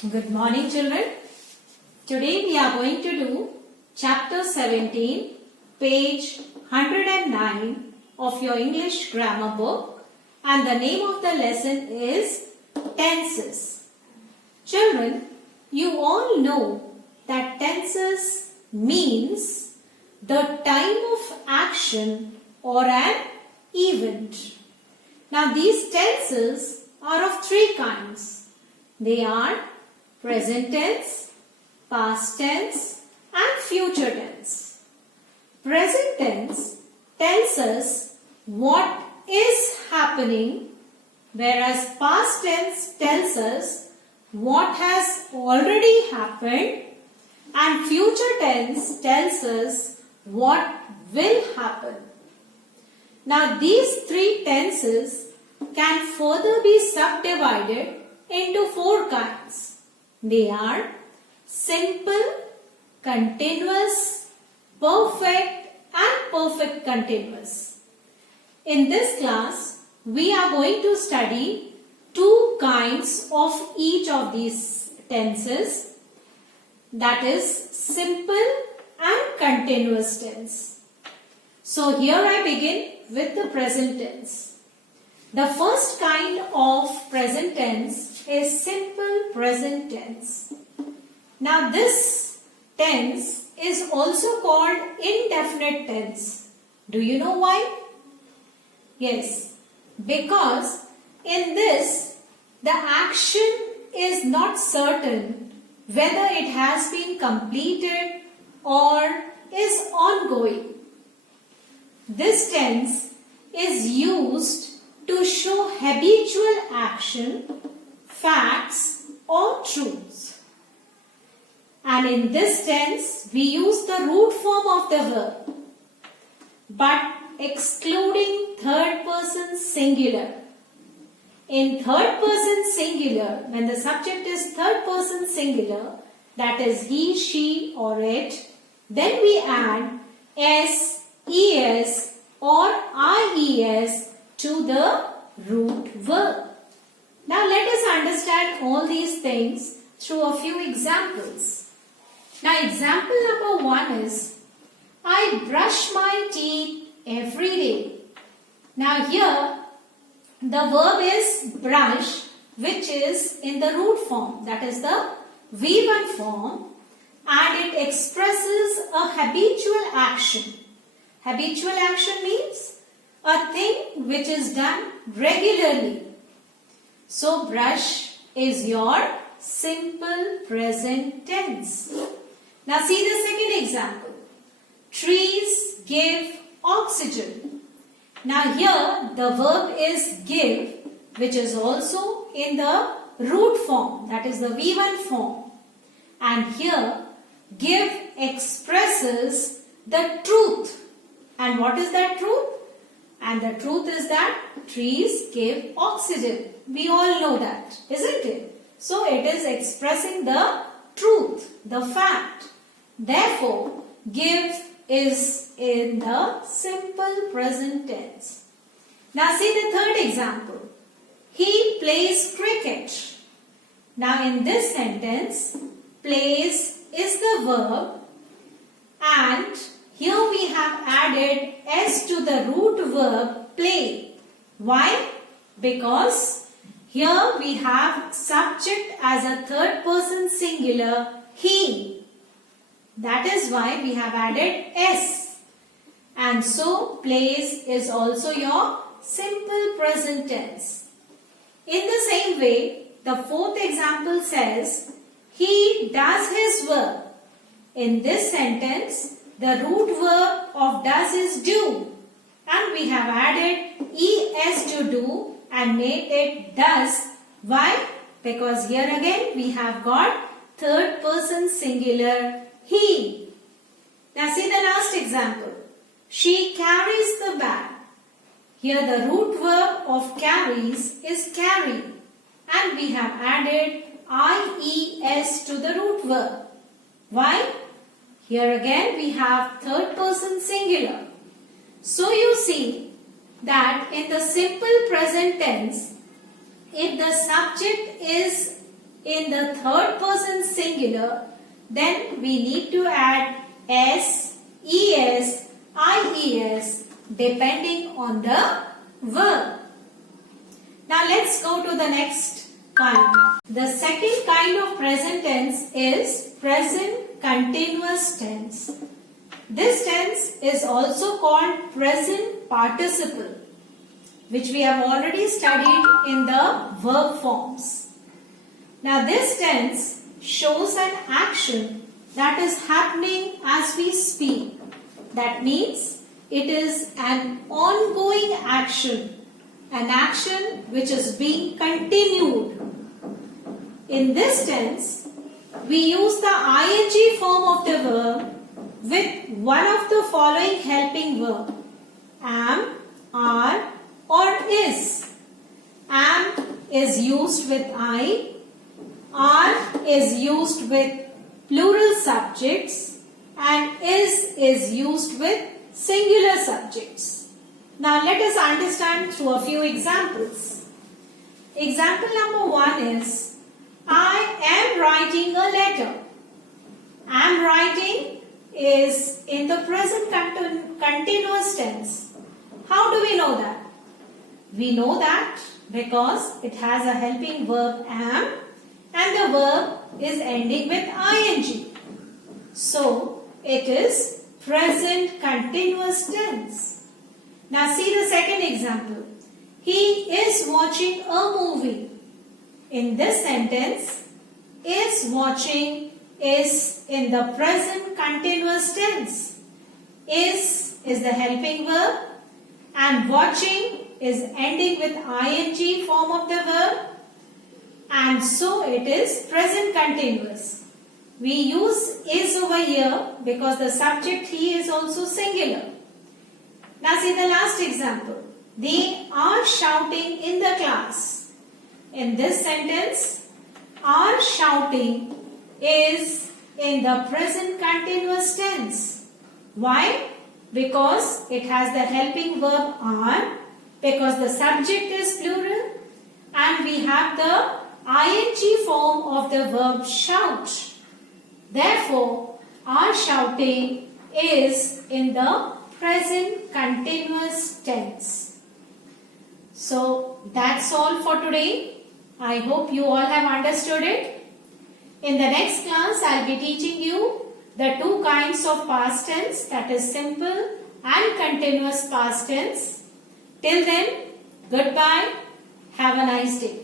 Good morning, children. Today we are going to do chapter 17, page 109 of your English grammar book, and the name of the lesson is tenses. Children, you all know that tenses means the time of action or an event. Now these tenses are of three kinds. They are present tense, past tense and future tense. Present tense tells us what is happening, whereas past tense tells us what has already happened, and future tense tells us what will happen. Now these three tenses can further be subdivided into four kinds. They are simple, continuous, perfect and perfect continuous. In this class, we are going to study two kinds of each of these tenses, that is simple and continuous tense. So here I begin with the present tense. The first kind of present tense is simple present tense. Now this tense is also called indefinite tense. Do you know why? Yes, because in this the action is not certain whether it has been completed or is ongoing. This tense is used to show habitual action, facts or truths. And in this tense, we use the root form of the verb, but excluding third person singular. In third person singular, when the subject is third person singular, that is he, she or it, then we add s, es or ies to the root verb. Now let us understand all these things through a few examples. Now example number 1 is, I brush my teeth every day. Now here the verb is brush, which is in the root form, that is the V1 form, and it expresses a habitual action. Habitual action means a thing which is done regularly. So brush is your simple present tense. Now see the second example. Trees give oxygen. Now here the verb is give, which is also in the root form, that is the V1 form. And here give expresses the truth. And what is that truth? And the truth is that trees give oxygen. We all know that, isn't it? So it is expressing the truth, the fact. Therefore, give is in the simple present tense. Now see the third example. He plays cricket. Now in this sentence, plays is the verb, and here we have added s to the root verb play. Why? Because here we have subject as a third person singular, he. That is why we have added s. And so plays is also your simple present tense. In the same way, the fourth example says, he does his work. In this sentence, the root verb of does is do, and we have added es to do and made it does. Why? Because here again we have got third person singular he. Now see the last example. She carries the bag. Here the root verb of carries is carry, and we have added ies to the root verb. Why? Here again we have third person singular. So you see that in the simple present tense, if the subject is in the third person singular, then we need to add s, es, ies depending on the verb. Now let's go to the next kind. The second kind of present tense is present continuous tense. This tense is also called present participle, which we have already studied in the verb forms. Now this tense shows an action that is happening as we speak. That means it is an ongoing action, an action which is being continued. In this tense, we use the ing form of the verb with one of the following helping verb: am, are, or is. Am is used with I, are is used with plural subjects, and is used with singular subjects. Now let us understand through a few examples. Example number 1 is, I am writing a letter. Am writing is in the present continuous tense. How do we know that? We know that because it has a helping verb am and the verb is ending with ing. So it is present continuous tense. Now see the second example. He is watching a movie. In this sentence, is watching is in the present continuous tense. Is the helping verb and watching is ending with ing form of the verb, and so it is present continuous. We use is over here because the subject he is also singular. Now see the last example. They are shouting in the class. In this sentence, are shouting is in the present continuous tense. Why? Because it has the helping verb are, because the subject is plural, and we have the ing form of the verb shout. Therefore, are shouting is in the present continuous tense. So that's all for today. I hope you all have understood it. In the next class, I'll be teaching you the two kinds of past tense, that is simple and continuous past tense. Till then, goodbye. Have a nice day.